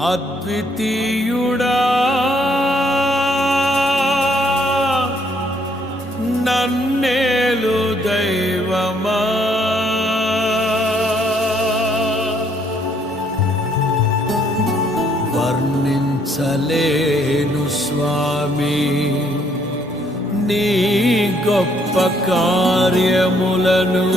అద్వితీయుడా. నన్నేలు దైవమా. వర్ణించలేను స్వామి నీ గొప్ప కార్యములను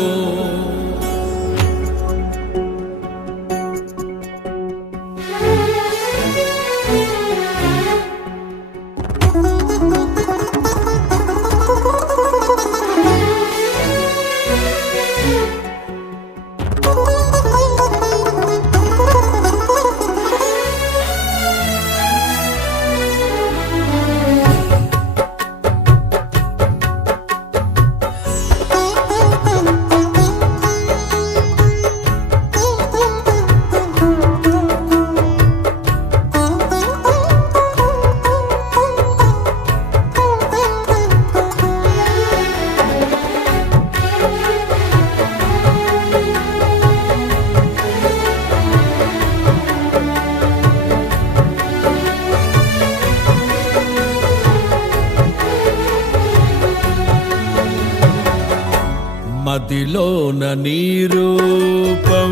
మదిలోన నీ రూపం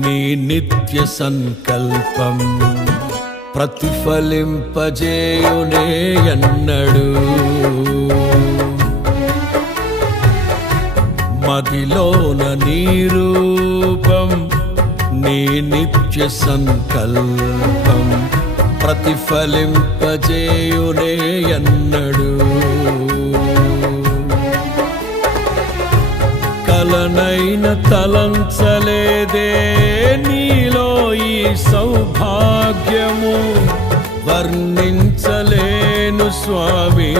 నీ నిత్య సంకల్పం ప్రతిఫలింపజేయునే ఎన్నడు. మదిలోన నీ రూపం నీ నిత్య సంకల్పం ప్రతిఫలింపజేయునే ఎన్నడు. కలనైన తలంచలేదే నీలో ఈ సౌభాగ్యము. వర్ణించలేను స్వామి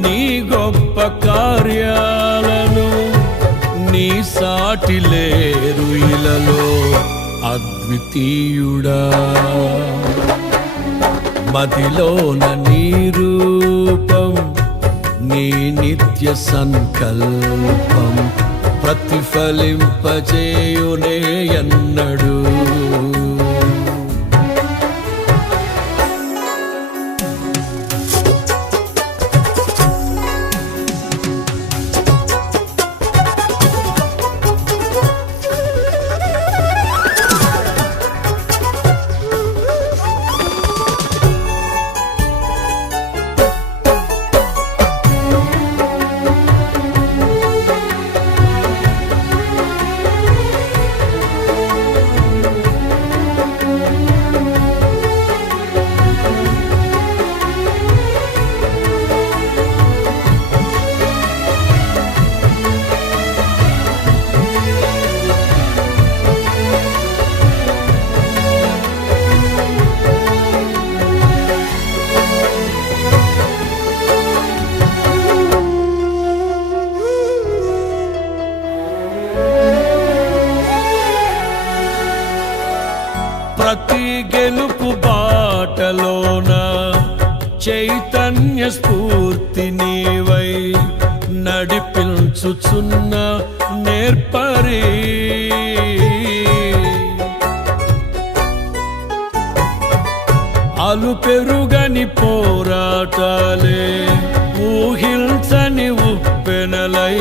నీ గొప్ప కార్యాలను. నీ సాటి లేరు ఇలలో అద్వితీయుడా. మదిలోన నీ రూపం నీ నిత్య సంకల్పం. ప్రతిఫలింపచేయునే ఎన్నడు. ప్రతి గెలుపు బాటలోన చైతన్య స్ఫూర్తి నీవై నడిపించుచున్న నేర్పరి. అలు పెరుగని పోరాటాలే ఊహించని ఉప్పెనలై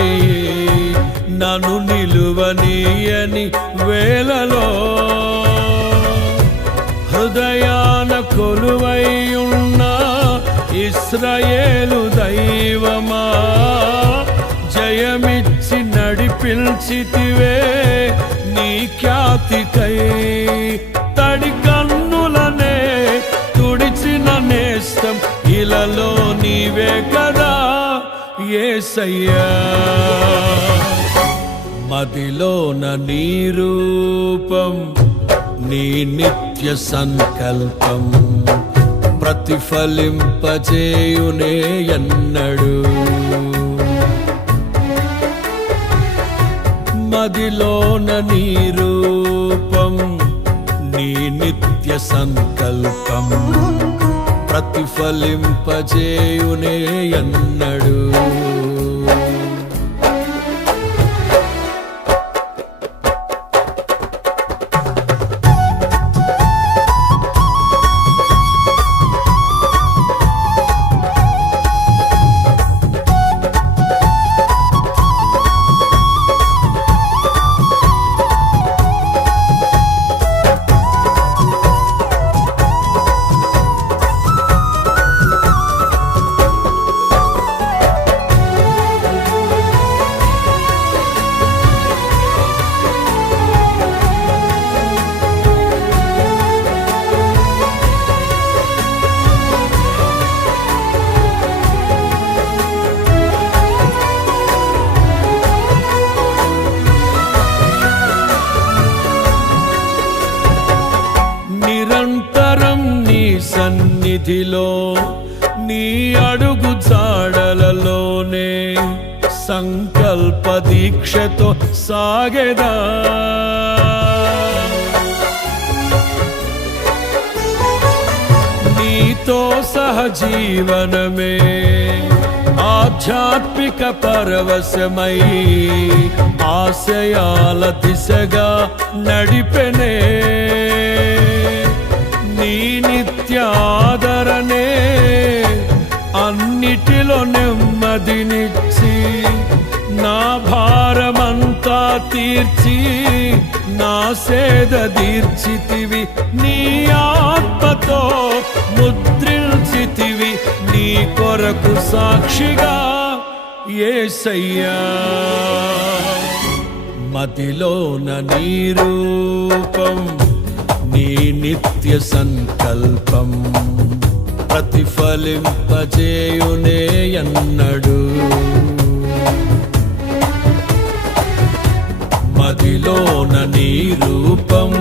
నన్ను నిలువనీయని వేలలో హృదయాన కొలువైయున్న ఇస్రయేలు దైవమా జయమిచ్చి నడిపించితివే నీ ఖ్యాతికై. తడి కన్నులనే తుడిచిన నేస్తం ఇలలో నీవే కదా ఏసయ్యా. మదిలోన నీ రూపం నీ నిత్య సంకల్పం ప్రతిఫలింపజేయునే ఎన్నడు. మదిలోన నీ రూపం నీ నిత్య సంకల్పం ప్రతిఫలింపజేయునే ఎన్నడు. సన్నిధిలో నీ అడుగు జాడలలోనే సంకల్ప దీక్షతో సాగెదా. నీతో సహజీవనమే ఆధ్యాత్మిక పరవశమై ఆశయాల దిశగా నడిపెనే. నీ ఆదరణే అన్నిటిలో నెమ్మదినిచ్చి నా భారమంతా తీర్చి నా సేద తీర్చితివి నీ ఆత్మతో ముద్రించితివి నీ కొరకు సాక్షిగా ఏసయ్యా. మదిలోన నీ రూపం నిత్య సంకల్పం ప్రతిఫలింపజేయునే అన్నడు మదిలోన నీ రూపం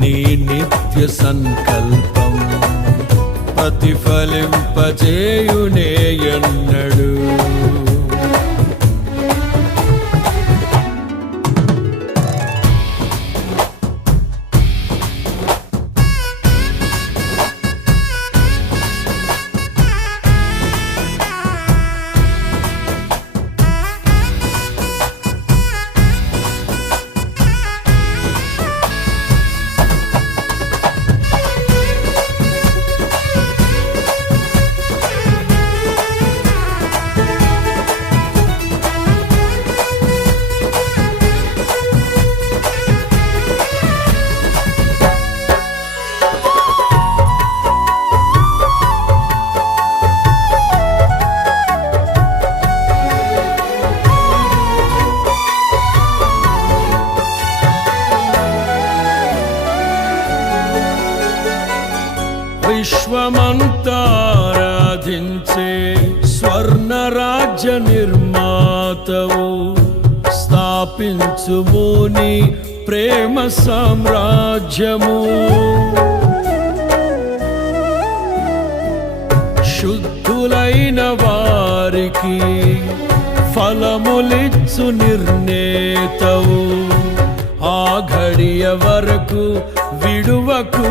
నీ నిత్య సంకల్పం ప్రతిఫలింపజేయునే ఎన్నడు. విశ్వమంతారాధించే స్వర్ణ రాజ్య నిర్మాతవు స్థాపించుము నీ ప్రేమ సామ్రాజ్యము. శుద్ధులైన వారికి ఫలములిచ్చు నిర్ణేతవు. ఆ ఘడియ వరకు విడువకు.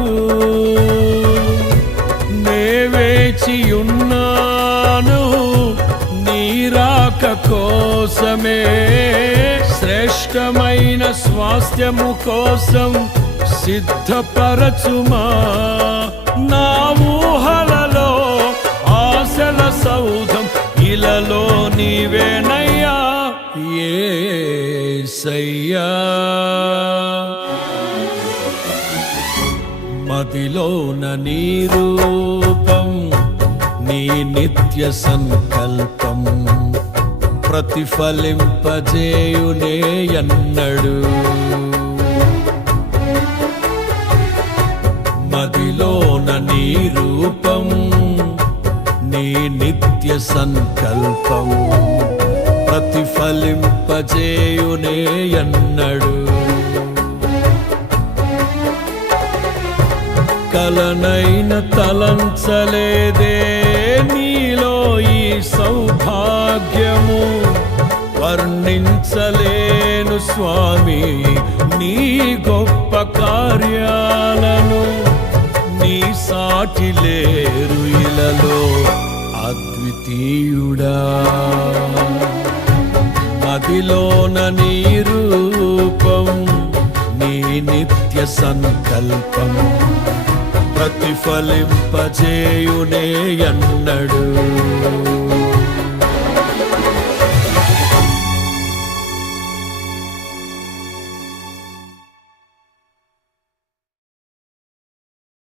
నే వేచియున్నాను నీరాక కోసమే. శ్రేష్టమైన స్వాస్థ్యము కోసం సిద్ధపరచుమా. నా ఊహలలో ఆశల సౌధం ఇలలో నీవేనయ్యా. సయ్యా నదిలోన నీ రూపం నీ నిత్య సంకల్పం. ప్రతిఫలింపజేయునే ఎన్నడు. మదిలోన నీ రూపం నీ నిత్య సంకల్పం. ప్రతిఫలింపజేయునే అన్నడు కలనైన తలంచలేదే నీలో ఈ సౌభాగ్యము. వర్ణించలేను స్వామి నీ గొప్ప కార్యాలను. నీ సాటి లేరు ఇలలో అద్వితీయుడా. నదిలోన నీ రూపం నీ నిత్య సంకల్పం. ప్రతిఫలింపజేయునే అన్నడు.